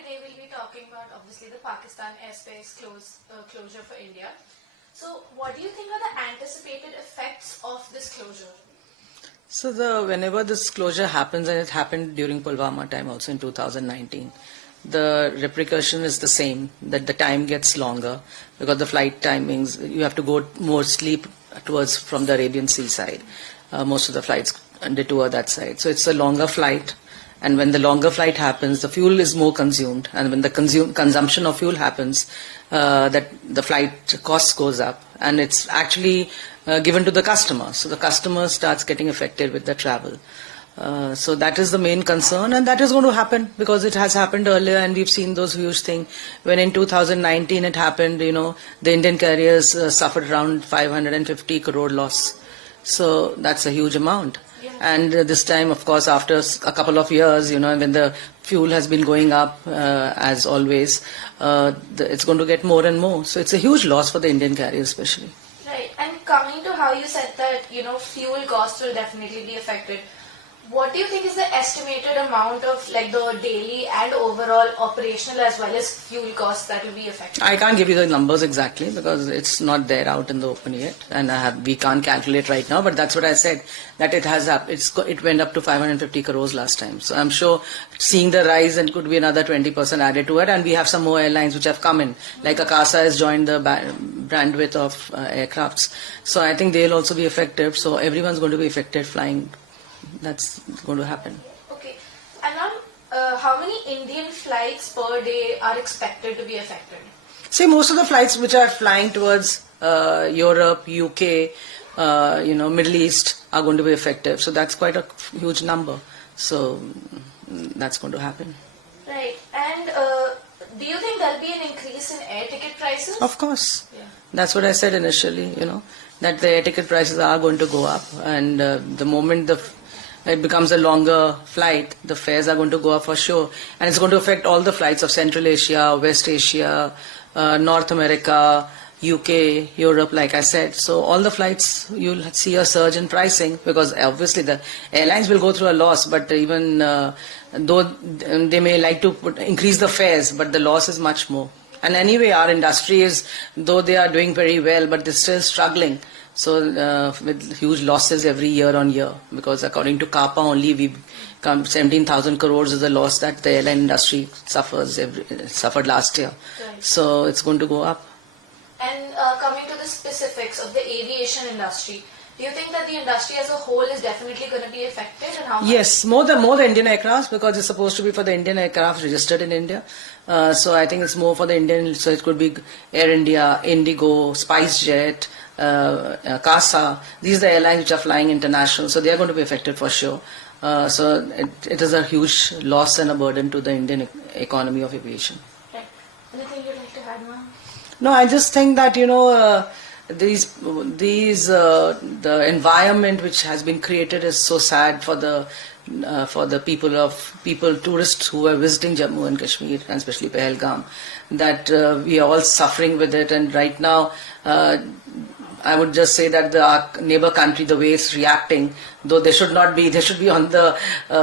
today we'll be talking about obviously the Pakistan airspace closure for India. So what do you think are the anticipated effects of this closure? So whenever this closure happens, and it happened during Pulwama time also in 2019, the repercussion is the same, that the time gets longer because the flight timings, you have to go mostly towards from the Arabian Sea side. Most of the flights detour that side. So it's a longer flight. And when the longer flight happens, the fuel is more consumed. And when the consumption of fuel happens, that the flight cost goes up. And it's actually given to the customer. So the customer starts getting affected with the travel. So that is the main concern, and that is going to happen because it has happened earlier, and we've seen those huge things. When in 2019 it happened, the Indian carriers suffered around 550 crore loss. So that's a huge amount. Yeah. And this time, of course, after a couple of years, when the fuel has been going up, as always, it's going to get more and more. So it's a huge loss for the Indian carriers especially. Right. And coming to how you said that, fuel costs will definitely be affected. What do you think is the estimated amount of the daily and overall operational as well as fuel costs that will be affected? I can't give you the numbers exactly because it's not there out in the open yet, and we can't calculate right now. But that's what I said, that it went up to 550 crores last time. So I'm sure seeing the rise, and could be another 20% added to it, and we have some more airlines which have come in, like Akasa has joined the bandwidth of aircrafts. So I think they'll also be affected. So everyone's going to be affected flying. That's going to happen. Okay. And now, how many Indian flights per day are expected to be affected? See, most of the flights which are flying towards Europe, UK, Middle East are going to be affected. So that's quite a huge number. So that's going to happen. Right. And do you think there'll be an increase in air ticket prices? Of course. Yeah. That's what I said initially, that the air ticket prices are going to go up. And the moment it becomes a longer flight, the fares are going to go up for sure. And it's going to affect all the flights of Central Asia, West Asia, North America, UK, Europe, like I said. So all the flights, you'll see a surge in pricing because obviously the airlines will go through a loss, but even though they may like to increase the fares, but the loss is much more. And anyway, our industry is, though they are doing very well, but they're still struggling. So with huge losses every year on year, because according to CAPA only, 17,000 crores is the loss that the airline industry suffered last year. Right. So it's going to go up. And coming to the specifics of the aviation industry, do you think that the industry as a whole is definitely going to be affected, and how much? Yes, more the Indian aircraft, because it's supposed to be for the Indian aircraft registered in India. So I think it's more for the Indian. So it could be Air India, Indigo, SpiceJet, CASA. These are the airlines which are flying international, so they are going to be affected for sure. So it is a huge loss and a burden to the Indian economy of aviation. Right. Anything you'd like to add, ma'am? No, I just think that the environment which has been created is so sad for the people, tourists who are visiting Jammu and Kashmir, and especially Pahalgam, that we are all suffering with it. And right now, I would just say that our neighbor country, the way it's reacting, though they should be on the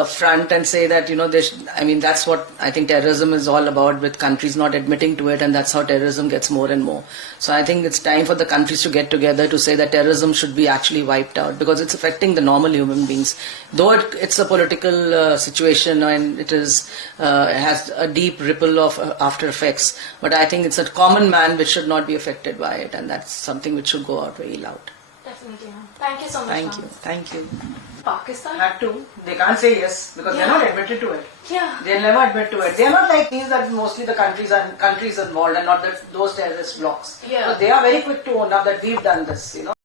front and say that, that's what I think terrorism is all about, with countries not admitting to it, and that's how terrorism gets more and more. So I think it's time for the countries to get together to say that terrorism should be actually wiped out, because it's affecting the normal human beings. Though it's a political situation, and it has a deep ripple of after effects, but I think it's a common man which should not be affected by it, and that's something which should go out very loud. Definitely, ma'am. Thank you so much. Thank you. Pakistan? Had to. They can't say yes because they're not admitted to it. Yeah. They'll never admit to it. They're not like these that mostly the countries involved and not those terrorist blocks. Yeah. So they are very quick to own up that we've done this,